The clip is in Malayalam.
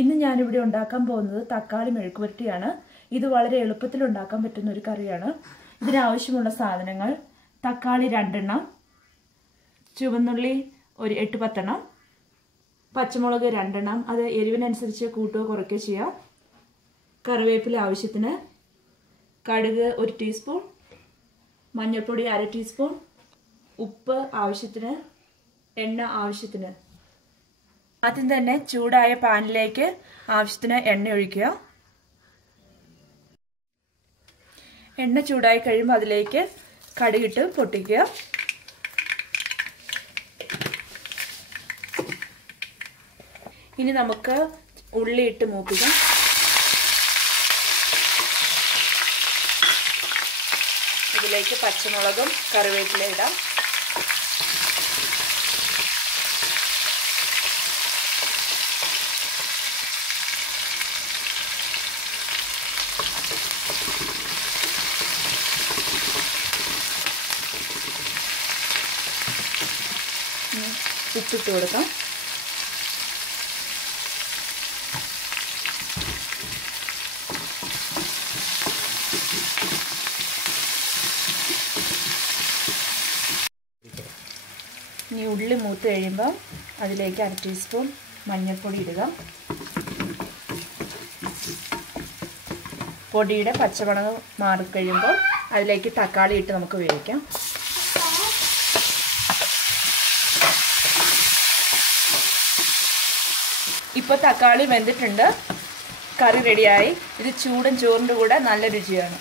ഇന്ന് ഞാനിവിടെ ഉണ്ടാക്കാൻ പോകുന്നത് തക്കാളി മെഴുക്കുവരട്ടിയാണ്. ഇത് വളരെ എളുപ്പത്തിൽ ഉണ്ടാക്കാൻ പറ്റുന്ന ഒരു കറിയാണ്. ഇതിനാവശ്യമുള്ള സാധനങ്ങൾ: തക്കാളി 2 എണ്ണം, ചുവന്നുള്ളി ഒരു 8-10 എണ്ണം, പച്ചമുളക് 2 എണ്ണം, അത് എരിവിനനുസരിച്ച് കൂട്ടുകയോ കുറയ്ക്കുകയോ ചെയ്യാം, കറിവേപ്പില ആവശ്യത്തിന്, കടുക് 1 ടീസ്പൂൺ, മഞ്ഞൾപ്പൊടി 1/2 ടീസ്പൂൺ, ഉപ്പ് ആവശ്യത്തിന്, എണ്ണ ആവശ്യത്തിന്. ആദ്യം തന്നെ ചൂടായ പാനിലേക്ക് ആവശ്യത്തിന് എണ്ണ ഒഴിക്കുക. എണ്ണ ചൂടായി കഴിയുമ്പോൾ അതിലേക്ക് കടുകിട്ട് പൊട്ടിക്കുക. ഇനി നമുക്ക് ഉള്ളി ഇട്ട് മൂപ്പിക്കാം. ഇതിലേക്ക് പച്ചമുളകും കറിവേപ്പില ഇടാം. ഉപ്പിട്ട് കൊടുക്കാം. ഇനി ഉള്ളി മൂത്ത് കഴിയുമ്പോൾ അതിലേക്ക് 1/2 ടീസ്പൂൺ മഞ്ഞൾപ്പൊടി ഇടുക. പൊടിയുടെ പച്ചമണം മാറിക്കഴിയുമ്പോൾ അതിലേക്ക് തക്കാളി ഇട്ട് നമുക്ക് വേവിക്കാം. ഇപ്പോൾ തക്കാളി വെന്തിട്ടുണ്ട്, കറി റെഡിയായി. ഇത് ചൂടൻ ചോറിൻ്റെ കൂടെ നല്ല രുചിയാണ്.